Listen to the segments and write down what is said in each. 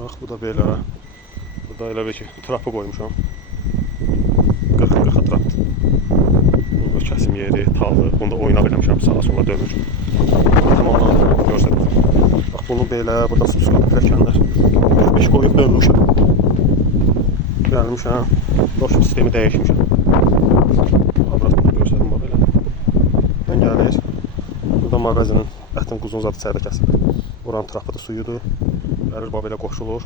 Bax, bu da belə. Burada elə bir ki, trapı qoymuşam. 40-40 trapdır. Bu kəsim yeri, talı. Bunda oynaq eləmişəm, sağa sola dönür. Tamamlanır, görsənir. Bax, bunu belə, burada spuskat pilləkənlər. 5 qoyub dönmüşəm. Gəlmişəm. Doşum sistemi dəyişmişəm. Abratını görsədim, bax belə. Buradan gəlir. Burada mağazinin ətin quzun zadı çərdə kəsir. Buranın trapıdır, suyudur. Gəlir, bax belə qoşulur.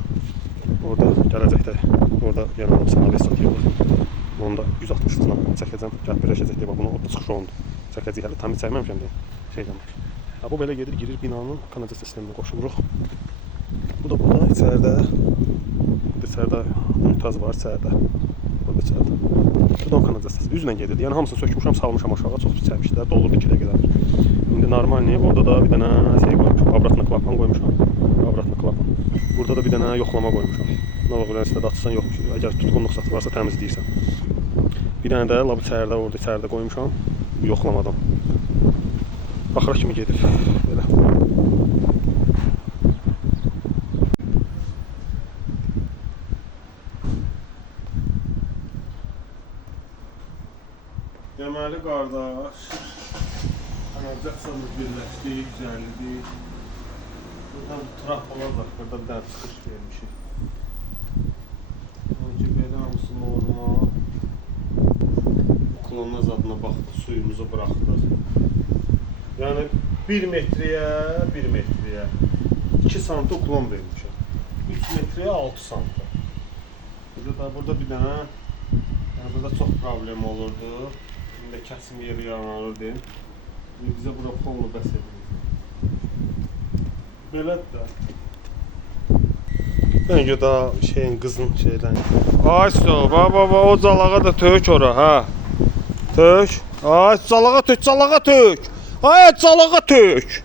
Orada gələcəkdə, orada yanılım sanaviyə satıyorlar. Onu da 160 lira çəkəcəm. Gəl birləşəcək deyə, bunu o çıxış olundu. Çəkəcək, hələ tam çəkməmişəm deyə. Şeydən baş. Bu belə gedir, girir binanın kanalizasiya sisteminə qoşuluruq. Bu da burada içəridə unitaz var içəridə. Burada içəridə. Burada o kanalizasiyası üzlə gedirdi. Yəni hamısını sökmüşəm, salmışam aşağı, çox pis çəkmişlər, doldurdu 2 dəqiqələr. İndi normalni, orada da bir dənə şey qoymuşam, abratna klapan qoymuşam. Abratna klapan. Burada da bir dənə yoxlama qoymuşam. Navaqlarında da atsan yoxmuş. Əgər tutqunluq satı varsa təmizləyirsən. Bir dənə də lab içəridə, orada içəridə qoymuşam. Yoxlamadan. Baxıra kimi gedir. Belə. Deməli qardaş, kanalizasiyanımız birləşdi, düzəldi. Buradan trap olacaq, burada bir dənə çıxış vermişik. Önce belə hamısı normal. Klonaz adına baxdı, suyumuzu bıraxdıq. Yəni 1 metrəyə 1 metrəyə 2 sant uklon vermişəm. 3 metrəyə 6 sant. Burada bir dənə, yəni burada çox problem olurdu. İndi kəsim yeri yaranırdı. Bizə bura polo bəs edir. Belədir də. Bence daha şeyin qızın şeydən. Ay so, baba o calağa da tök ora, ha. Tök. Ay calağa tök, calağa tök. Ay calağa tök.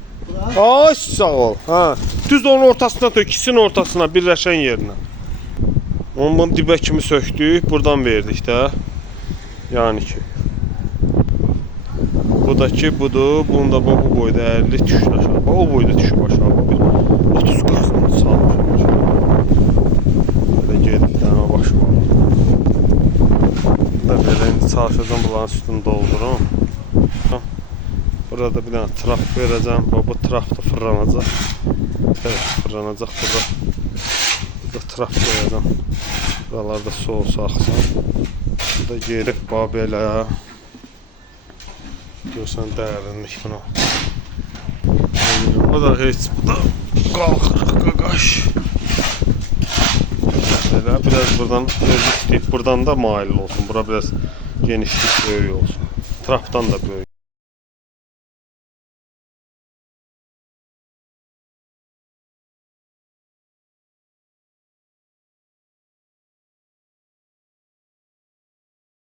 Ay sağ ol. Ha. Düz onun ortasına tök, ikisinin ortasına birləşən yerinə. Onun dibə kimi söktük, buradan verdik də. Yəni ki. Bu da ki, budur. Bunu da bu boyda 50 düşür aşağı. O boyda düşüb aşağı. 30-40 salmışam. Belə gedib bir dənə başım var. Belə indi çalışacağım bunların üstünü doldurum. Burada bir dənə trap verəcəm. Bu trap da fırlanacaq. Evet, fırlanacaq burada. Burada trap koyacağım. Buralarda su olsa axsın. Burada gelib belə. Görsən dərinlik buna. Bu da heç, bu da qalxırıq qaqaş. Belə biraz buradan özü istəyib, buradan da mail olsun. Bura biraz genişlik böyük olsun. Trapdan da böyük.